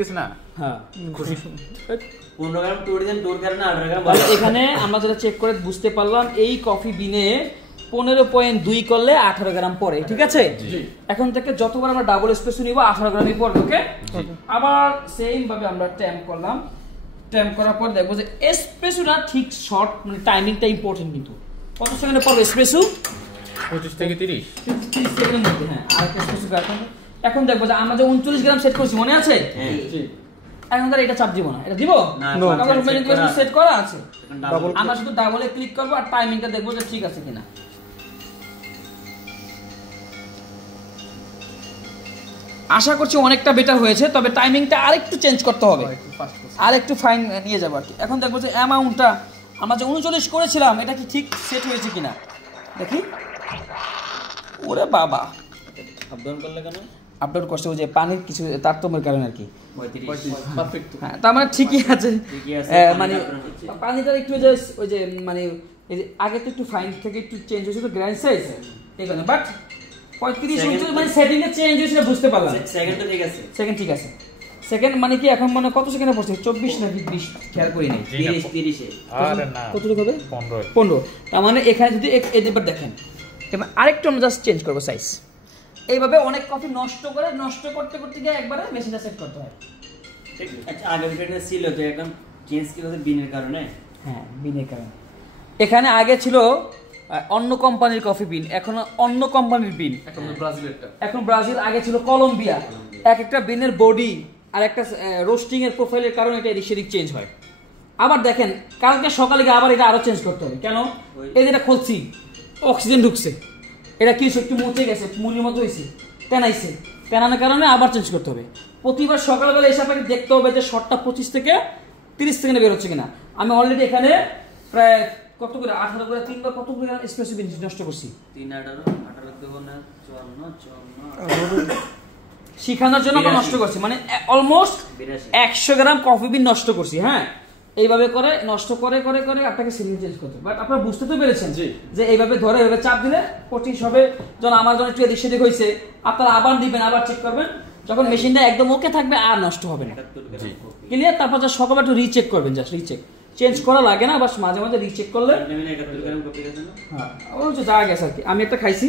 কিছু না। হ্যাঁ খুশি 15 গ্রাম টুর দেন, টুর কারণে 18 গ্রাম। এখানে আমরা যেটা চেক করে বুঝতে পারলাম এই কফি বিনে 15.2 করলে 18 গ্রাম পড়ে, ঠিক আছে? এখন থেকে যতবার আমরা ডাবল এসপ্রেসো নিব 18 গ্রামই পড়বে, ওকে? আবার সেম ভাবে আমরা ট্যাম্প করলাম, ট্যাম্প করার পর দেখবো যে এসপ্রেসোটা ঠিক শর্ট, মানে টাইমিংটা ইম্পর্টেন্ট। কিন্তু কত সেকেন্ডে পড়বে এসপ্রেসো? 25 থেকে 30 সেকেন্ডের মধ্যে। হ্যাঁ, আর এসপ্রেসো এখন দেখবো যে আমরা যে 39 গ্রাম সেট করছি, মনে আছে? এখন তার এটা চাপ দিব না, এটা দিব না, সেট করা আছে। আমরা শুধু ডাবলে ক্লিক করবো আর টাইমিংটা দেখবো যে ঠিক আছে কিনা। আশা করছি অনেকটা বেটার হয়েছে, তবে টাইমিংটা আরেকটু চেঞ্জ করতে হবে, আরেকটু ফাইন নিয়ে যাবো আর কি। এখন দেখবো যে অ্যামাউন্টটা আমরা যে 39 করেছিলাম এটা কি ঠিক সেট হয়েছে কিনা দেখি। ওরে বাবা, আপডাউন করলে কেন? আপডাউন করছে ওই যে পানির কিছু তারতম্যের কারণে আর কি। 35 পারফেক্ট। হ্যাঁ, তার মানে ঠিকই আছে, মানে পানিটা একটু যে ওই যে মানে এই যে আগে তো একটু ফাইন থেকে একটু চেঞ্জ হয়েছে তো গ্র্যান্ড সাইজ এই কারণে, বাট 35 মানে সেটিং এ চেঞ্জ হয়েছে বুঝতে পারলাম। সেকেন্ড তো ঠিক আছে, সেকেন্ড ঠিক আছে। সেকেন্ড মানে কি এখন মানে কত সেকেন্ডে পড়ছে? 24 নাকি 20 খেয়াল করি নাই। 30 এ আরে না কতটুকু হবে? 15। তার মানে এখানে যদি এবার দেখেন, এবার আরেকটু আমরা জাস্ট চেঞ্জ করব সাইজ। এইভাবে অনেক কফি নষ্ট করতে করতে গিয়ে একবারে মেশিনটা সেট করতে হয়। আচ্ছা, আগে ভিডিওতে ছিল তো, এখন চেঞ্জ কি হচ্ছে বিনের কারণে? হ্যাঁ, বিনের কারণে। এখানে আগে ছিল অন্য কোম্পানির কফি বিন, এখন অন্য কোম্পানির বিন, এখন ব্রাজিল, আগে ছিল কলম্বিয়া। এক একটা বিনের বডি আর একটা রোস্টিং এর প্রোফাইলের কারণে এটা এদিক সেদিক চেঞ্জ হয়। আবার দেখেন কালকে সকালে গিয়ে আবার এটা আরো চেঞ্জ করতে হবে। কেন? এই যেটা খুলছি অক্সিজেন ঢুকছে, এটা কি একটু মুচে গেছে, মুড়ির মতো হয়েছে, টানানোর কারণে আবার চেঞ্জ করতে হবে। প্রতিবার সকালবেলা এসে আপনাকে দেখতে হবে যে শটটা 25 থেকে 30 সেকেন্ডে বের হচ্ছে কিনা। আমি অলরেডি এখানে প্রায় কত করে 18 করে 3 বা কত করে এসপ্রেসো বিন নষ্ট করছি। 3 18 দেব না 54 শিখানোর জন্য আমরা নষ্ট করছি, মানে অলমোস্ট 100 গ্রাম কফি বিন নষ্ট করছি। হ্যাঁ, এইভাবে করে নষ্ট করে করে করে আপনাকে সিলিং চেঞ্জ করতে হবে। বাট আপনারা বুঝতে তো পেরেছেন যে এইভাবে ধরে এইভাবে চাপ দিলে 25 হবে। যখন আমার জন্য একটু এদিক সেদিক হয়েছে আপনারা আবার দিবেন, আবার চেক করবেন, যখন মেশিনটা একদম ওকে থাকবে আর নষ্ট হবে না। ক্লিয়ার? তারপর যা সকালে একটু রিচেক করবেন, জাস্ট রিচেক, চেঞ্জ করা লাগে না, বাস মাঝে মাঝে রিচেক করলে। হ্যাঁ, ওই যে যা গেছে আর কি। আমি একটা খাইছি,